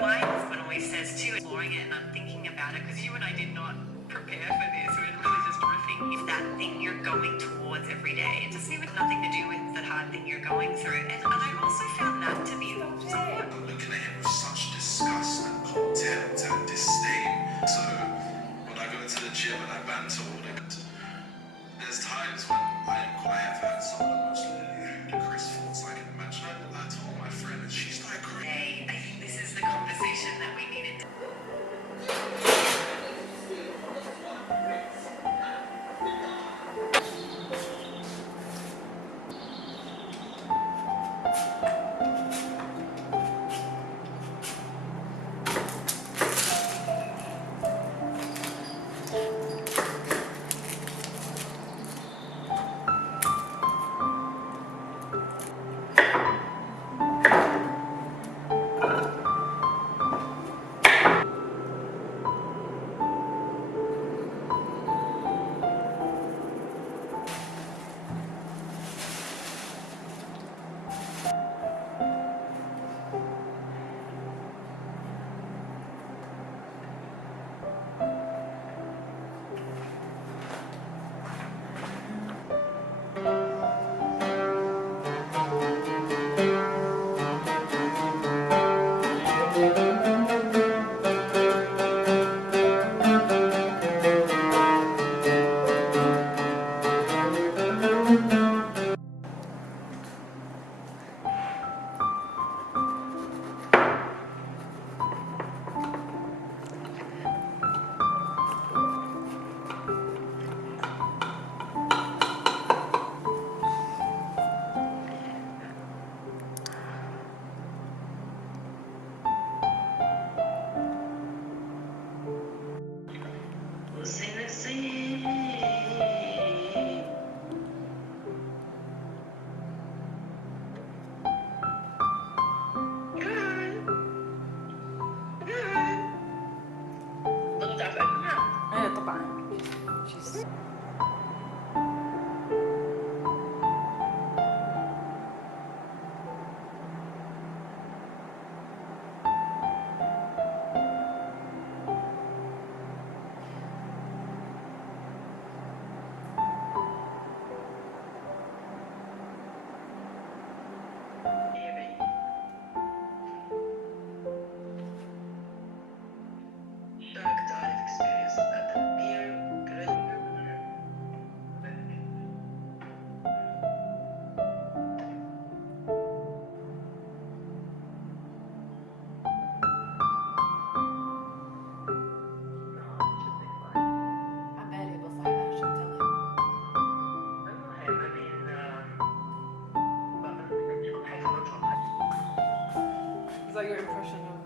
My husband always says too, exploring it, and I'm thinking about it because you and I did not prepare for this. We're really just riffing. If that thing you're going towards every day, it doesn't even have nothing to do with the hard thing you're going through. And I've also found that to be somewhat. I'm looking at him with such disgust and contempt and disdain. So when I go to the gym and I banter all the there's times when I have had some of the most ludicrous thoughts I can imagine. I told my friend and she's like, Hey, I think this is the conversation that we needed to. ايه طبعا. She's عبالي بصحى عشان تلي. Is that your impression of